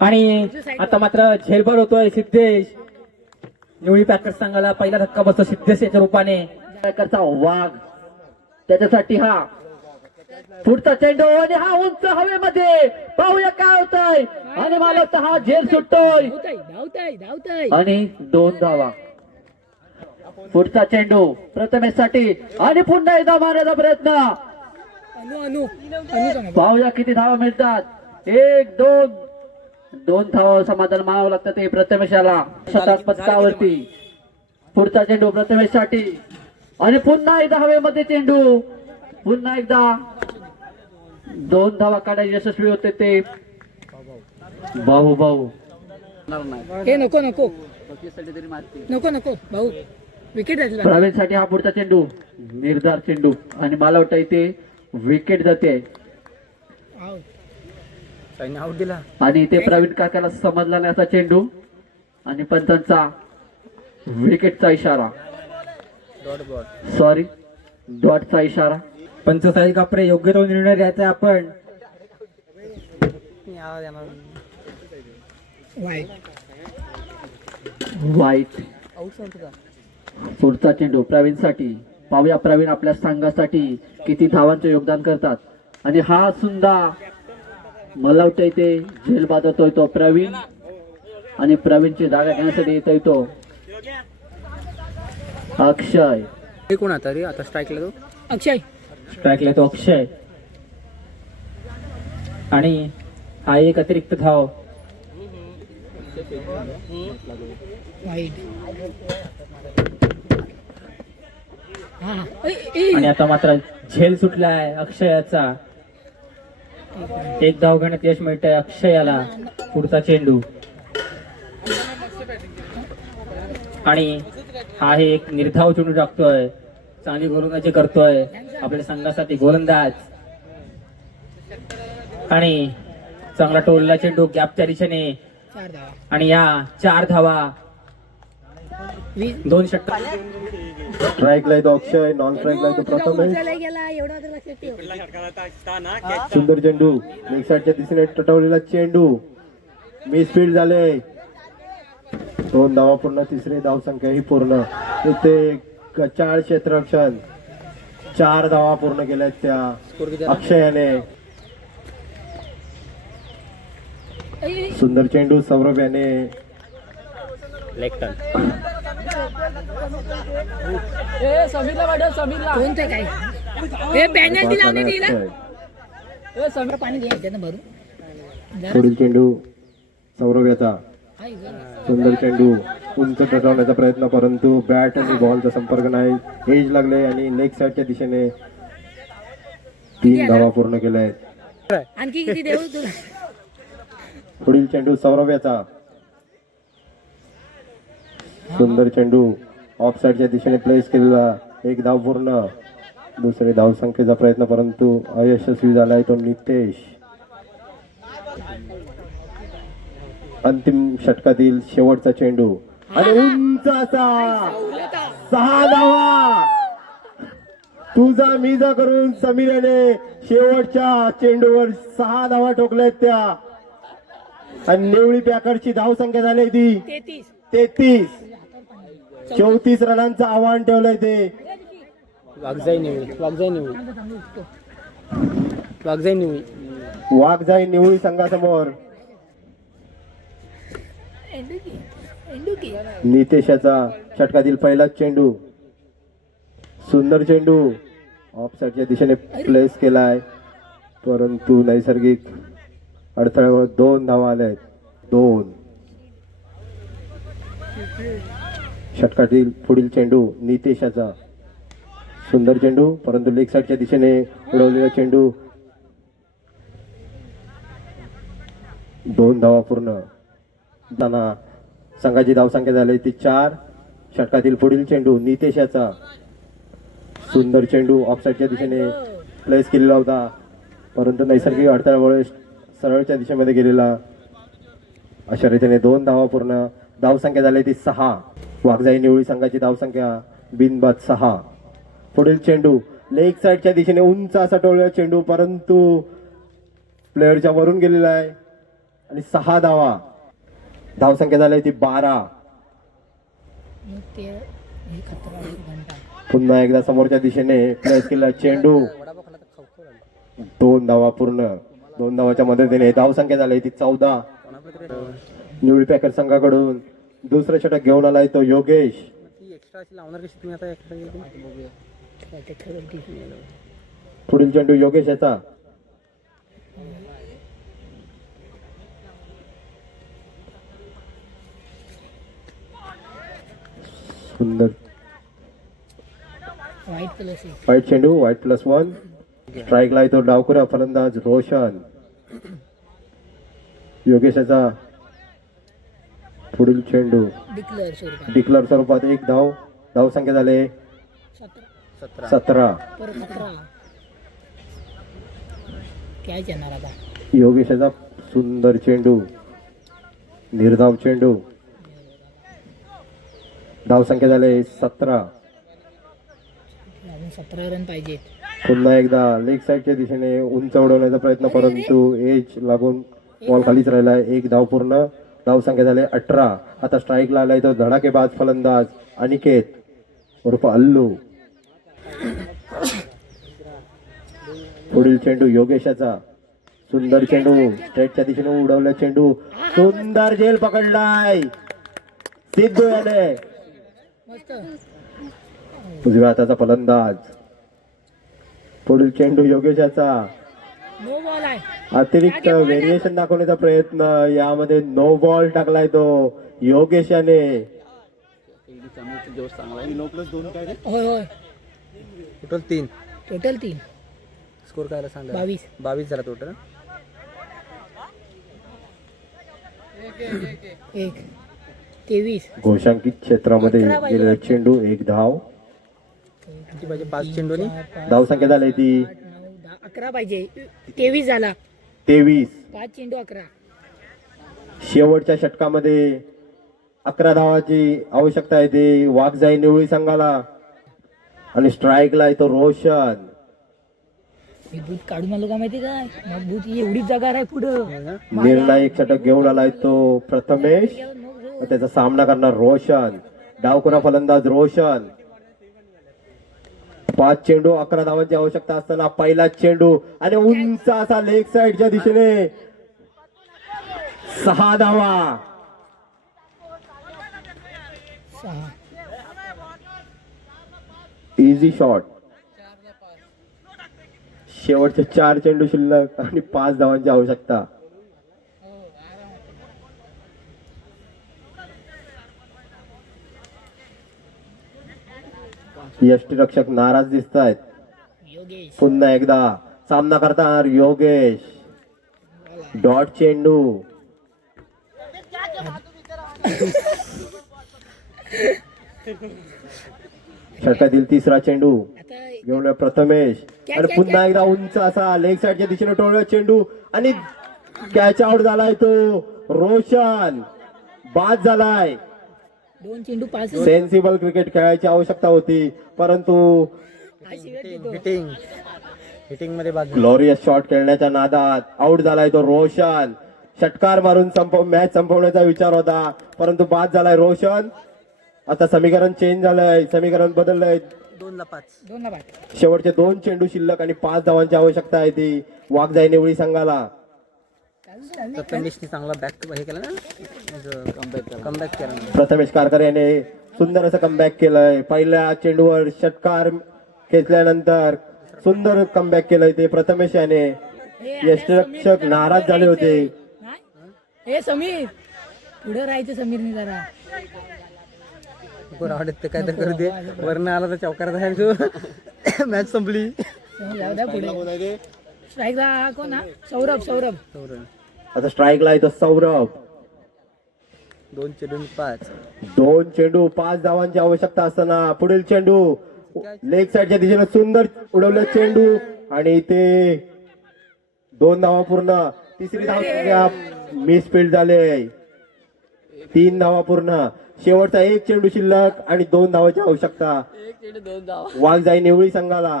आणि आता मात्र झेलभर होतोय सिद्धेश. निवळी पॅकर संघाला पहिला धक्का बसतो सिद्धेशच्या रूपाने. पॅकरचा वाघ त्याच्यासाठी हा पुढचा चेंडू आणि हा उंच हवेमध्ये पाहूया काय होतंय. आणि मला वाटतं हा झेल सुटतोय आणि 2 धावा. पुढचा चेंडू प्रथमेशसाठी आणि पुन्हा एकदा मारण्याचा प्रयत्न. पाहूया किती धावा मिळतात. 1 2 धावा समाधान मानावं लागतं ते प्रथमेशाला शतक पदकावरती. पुढचा चेंडू प्रथमेशसाठी आणि पुन्हा एकदा हवेमध्ये चेंडू. पुन्हा एकदा 2 धावा काढायला यशस्वी होते ते भाऊ. नको नको नको नको भाऊ विकेट प्रवीणसाठी हा पुढचा चेंडू निर्धार चेंडू आणि मला वाटतं इथे विकेट जाते. आउट दिला आणि इथे प्रवीण काकाला समजला नाही असा चेंडू आणि पंचांचा विकेटचा इशारा. सॉरी डॉटचा इशारा. पंच साहिल कापरे योग्य तो निर्णय घ्यायचा आपण. वाईट. पुढचा चेंडू प्रवीणसाठी. पाहूया प्रवीण आपल्या संघासाठी किती धावांचे योगदान करतात. आणि हा सुंदा मला वाटतं इथे झेल बांधतोय तो प्रवीण आणि प्रवीणची जागा घेण्यासाठी येतोय तो अक्षय. कोण आता रे आता स्ट्राईकला तो अक्षय स्ट्राईकला तो अक्षय. आणि हा एक अतिरिक्त धाव. आणि आता मात्र झेल सुटलाय अक्षयाचा. 1 धाव घेण्यात यश मिळतंय अक्षयाला. पुढचा चेंडू आणि हा हे एक निर्धाव चेंडू टाकतोय. चांगली गोलंदाजी करतोय आपल्या संघासाठी गोलंदाज. आणि चांगला टोलला चेंडू गॅपच्या दिशेने. आणि या 4 धावा 2 षटकार. स्ट्राईकला येतो अक्षय. नॉन स्ट्राईकला येतो प्रथमेश. सुंदर चेंडू लेग साईडच्या दिशेने टटवलेला चेंडू मिसफील्ड झाले. 2 धावा पूर्ण. तिसरी धावसंख्या ही पूर्ण. इथे 4 क्षेत्ररक्षण 4 धावा पूर्ण केल्यात त्या अक्षयाने. सुंदर चेंडू सौरभ याने. समीरला वाढव समीरला कोणते काय हे पॅनल्टी लावली ती ना. ए समीर पाणी घे त्यानं भरून. पुढील चेंडू सौरभ याचा. सुंदर चेंडू उंच टटवण्याचा प्रयत्न परंतु बॅट आणि बॉलचा संपर्क नाही. एज लागले आणि लेग साईडच्या दिशेने 3 धावा पूर्ण केल्या. आणखी किती देऊ तुला. पुढील चेंडू सौरभ याचा. सुंदर चेंडू ऑफ साईडच्या दिशेने प्लेस केलेला. 1 धाव पूर्ण. दुसरे धाव संख्येचा प्रयत्न परंतु अयशस्वी झालाय तो नितेश. अंतिम षटकातील शेवटचा चेंडू आणि उंच असा 6 धावा. तुझा मिजा करून समीर याने शेवटच्या चेंडूवर 6 धावा ठोकल्यात त्या. आणि निवळी पॅकरची धाव संख्या झाली ती 33. 34 रनांचं आव्हान ठेवलंय ते. वाघजाई निवळी संघासमोर. नितेशाचा षटकातील पहिला चेंडू. सुंदर चेंडू ऑफ साईडच्या दिशेने प्लेस केलाय परंतु नैसर्गिक अडथळ्यावर 2 धावा आल्या आहेत. 2. षटकातील पुढील चेंडू नितेशाचा. सुंदर चेंडू परंतु लेग साईडच्या दिशेने उडवलेला चेंडू. 2 धावा पूर्ण. संघाची धावसंख्या झाली ती 4. षटकातील पुढील चेंडू नितेशाचा. सुंदर चेंडू ऑफ साईडच्या दिशेने प्लेस केलेला होता परंतु नैसर्गिक अडथळ्यामुळे सरळच्या दिशेमध्ये गेलेला. अशा रीतीने 2 धावा पूर्ण. धावसंख्या झाली ती 6. वाघजाई निवळी संघाची धावसंख्या बिनबाद 6. पुढील चेंडू लेग साईडच्या दिशेने उंच असा टोळलेला चेंडू परंतु प्लेअरच्या वरून गेलेला आहे आणि 6 धावा. धावसंख्या झाली ती 12. मग ते हे खतरा घंटा पुन्हा एकदा समोरच्या दिशेने प्लेस केला चेंडू. 2 धावा पूर्ण. 2 धावाच्या मदतीने धावसंख्या झाली ती 14. निवळी पॅकर संघाकडून दुसरं षटक घेऊन आलाय तो योगेश. पुढील चेंडू योगेश याचा. सुंदर व्हाईट प्लस वाईट चेंडू. वाईट +1. स्ट्राईकला येतो डावखुरा फलंदाज रोशन. योगेशाचा पुढील चेंडू डिक्लेअर स्वरूपात डिक्लर स्वरूपात 1 धाव. धावसंख्या झाले 17. परत 17 काय येणार आता. योगेशाचा सुंदर चेंडू. निर्धाव चेंडू. धावसंख्या झाले 17. अजून 17 रन पाहिजेत. पुन्हा एकदा लेग साईडच्या दिशेने उंच उडवण्याचा प्रयत्न परंतु एज लागून बॉल खालीच राहिलाय. 1 धाव पूर्ण. धावसंख्या झाले 18. आता स्ट्राईकला आलाय तो धडाकेबाज फलंदाज अनिकेत उर्फ अल्लू. पुढील चेंडू योगेशाचा. सुंदर चेंडू. स्ट्रेटच्या दिशेने उडवला चेंडू. सुंदर झेल पकडलाय सिद्धू याने. मस्त उजव्या हाताचा फलंदाज. पुढील चेंडू योगेशाचा. नो बॉल आहे. अतिरिक्त व्हेरिएशन दाखवण्याचा प्रयत्न. यामध्ये नो बॉल टाकलाय तो योगेशाने. होय होय टोटल 3 टोटल 3 स्कोर काय सांगा. 22 झाला टोटल. 1 23 घोषांकित क्षेत्रामध्ये गेलेला चेंडू. 1 धाव. किती पाहिजे 5 चेंडूनी. धावसंख्या झाली ती 8 9 10 11 पाहिजे. 23 झाला. 23. 5 चेंडू 11. शेवटच्या षटकामध्ये 11 धावाची आवश्यकता येते वाघजाई निवळी संघाला. आणि स्ट्राईकला येतो रोशन. मी बूट काढून आलो का माहिती काय. मग बूट एवढीच जागा आहे पुढं. निर्णायक षटक घेऊन आलाय तो प्रथमेश. व त्याचा सामना करणार रोशन. डावखुरा फलंदाज रोशन. 5 चेंडू 11 धावांची आवश्यकता असताना पहिला चेंडू आणि उंच असा लेग साईडच्या दिशेने 6 धावा. 6 इझी शॉट. शेवटचे 4 चेंडू शिल्लक आणि 5 धावांची आवश्यकता. यष्टीरक्षक नाराज दिसत आहेत. योगेश पुन्हा एकदा सामना करणार योगेश. डॉट चेंडू. षटकातील 3रा चेंडू आता घेऊन प्रथमेश. आणि पुन्हा एकदा उंच असा लेग साईडच्या दिशेने टोळला चेंडू आणि कॅच आउट झालाय तो रोशन. बाद झालाय. 2 चेंडू 5 सेन्सिबल क्रिकेट खेळायची आवश्यकता होती परंतु हिटिंग मध्ये बाद. ग्लोरियस शॉट खेळण्याच्या नादात आउट झालाय तो रोशन. षटकार मारून मॅच संपवण्याचा विचार होता परंतु बाद झालाय रोशन. आता समीकरण चेंज झालंय. समीकरण बदललंय. 2 ला 5 शेवटचे 2 चेंडू शिल्लक आणि 5 धावांची आवश्यकता आहे ती वाघजाई निवळी संघाला. प्रथमेशने चांगला बॅक हे केलं ना. कमबॅक केला. प्रथमेश कारकर याने सुंदर असं कमबॅक केलंय. पहिल्या चेंडूवर षटकार खेचल्यानंतर सुंदर कमबॅक केलंय ते प्रथमेश याने. यष्टीरक्षक नाराज झाले होते. हे समीर पुढे राहायचं समीरने जरा. आवडत काय तर करू दे. वरनं आला तर चौकार जायचो. मॅच संपली. जाऊ द्या पुढे. स्ट्राईकला कोण हा सौरभ. आता स्ट्राईकला येतो सौरभ. 2 चेंडू 5. 2 चेंडू 5 धावांची आवश्यकता असताना पुढील चेंडू लेग साईडच्या दिशेने सुंदर उडवलं चेंडू आणि ते 2 धावा पूर्ण. 3री धाव मिसफील्ड झाले. 3 धावा पूर्ण. शेवटचा 1 चेंडू शिल्लक आणि 2 धावाची आवश्यकता वाघजाई निवळी संघाला.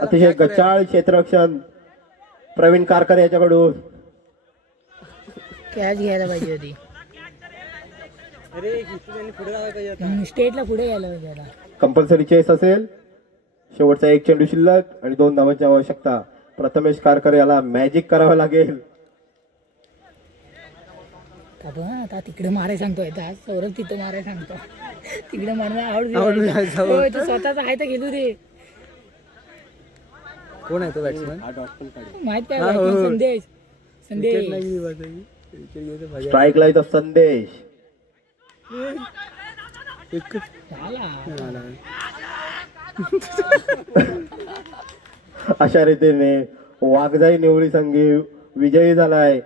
अतिशय गचाळ क्षेत्ररक्षण प्रवीण कारकर याच्याकडून कॅच घ्यायला पाहिजे होती. स्टेटला पुढे यायला पाहिजे आता. कंपल्सरी चेस असेल. शेवटचा एक चेंडू शिल्लक आणि 2 धावांची आवश्यकता. प्रथमेश कारकर याला मॅजिक करावं लागेल. आता तिकडे मारायला सांगतोय. आज सौरभ तिथं मारायला सांगतो. तिकडे मारणार तो स्वतःच आहे तर गेलो रे. कोण आहे तो बॅट्समन? माहित काय संदेश. संदेश स्ट्राईकला इथं संदेश. झाला. अशा रीतीने वाघजाई निवळी संघ विजयी झालाय.